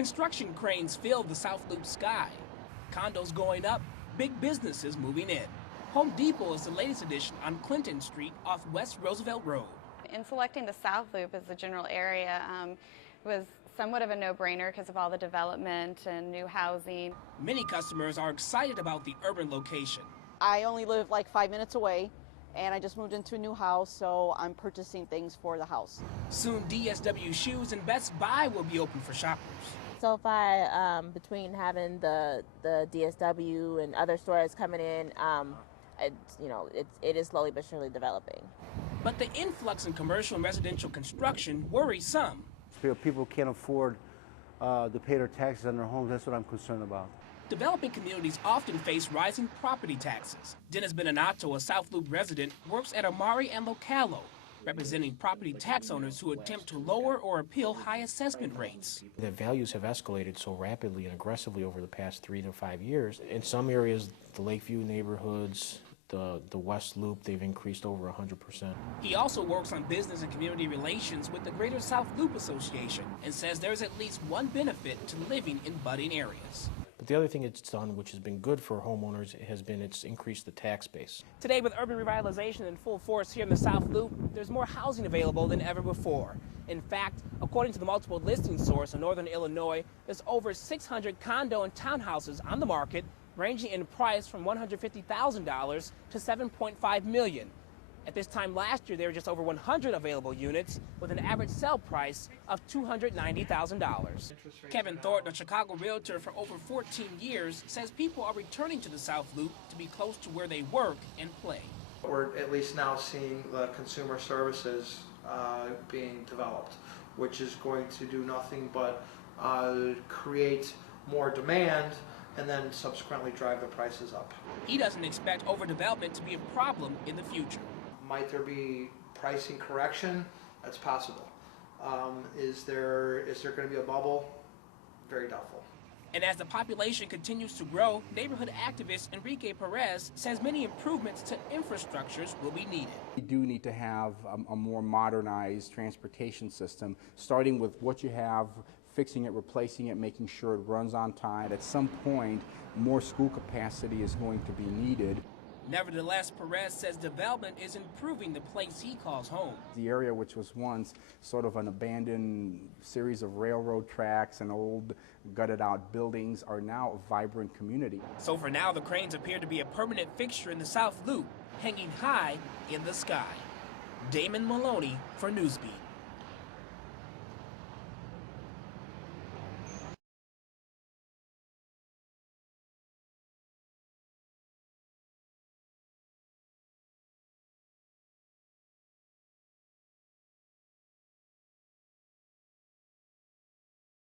Construction cranes fill the South Loop sky. Condos going up, big businesses moving in. Home Depot is the latest addition on Clinton Street off West Roosevelt Road. In selecting the South Loop as the general area was somewhat of a no-brainer because of all the development and new housing. Many customers are excited about the urban location. I only live like 5 minutes away, and I just moved into a new house, so I'm purchasing things for the house. Soon DSW Shoes and Best Buy will be open for shoppers. So far, between having the DSW and other stores coming in, it is slowly but surely developing. But the influx in commercial and residential construction worries some. People can't afford to pay their taxes on their homes. That's what I'm concerned about. Developing communities often face rising property taxes. Dennis Benenato, a South Loop resident, works at Amari and Localo, representing property tax owners who attempt to lower or appeal high assessment rates. The values have escalated so rapidly and aggressively over the past 3 to 5 years. In some areas, the Lakeview neighborhoods, the West Loop, they've increased over 100%. He also works on business and community relations with the Greater South Loop Association and says there's at least one benefit to living in budding areas. But the other thing it's done, which has been good for homeowners, has been it's increased the tax base. Today, with urban revitalization in full force here in the South Loop, there's more housing available than ever before. In fact, according to the multiple listing source in Northern Illinois, there's over 600 condo and townhouses on the market, ranging in price from $150,000 to $7.5 million. At this time last year, there were just over 100 available units with an average sale price of $290,000. Kevin Thornton, a Chicago realtor for over 14 years, says people are returning to the South Loop to be close to where they work and play. We're at least now seeing the consumer services being developed, which is going to do nothing but create more demand and then subsequently drive the prices up. He doesn't expect overdevelopment to be a problem in the future. Might there be pricing correction? That's possible. Is there going to be a bubble? Very doubtful. And as the population continues to grow, neighborhood activist Enrique Perez says many improvements to infrastructures will be needed. We do need to have a more modernized transportation system, starting with what you have, fixing it, replacing it, making sure it runs on time. At some point, more school capacity is going to be needed. Nevertheless, Perez says development is improving the place he calls home. The area, which was once sort of an abandoned series of railroad tracks and old gutted out buildings, are now a vibrant community. So for now, the cranes appear to be a permanent fixture in the South Loop, hanging high in the sky. Damon Maloney for Newsbeat.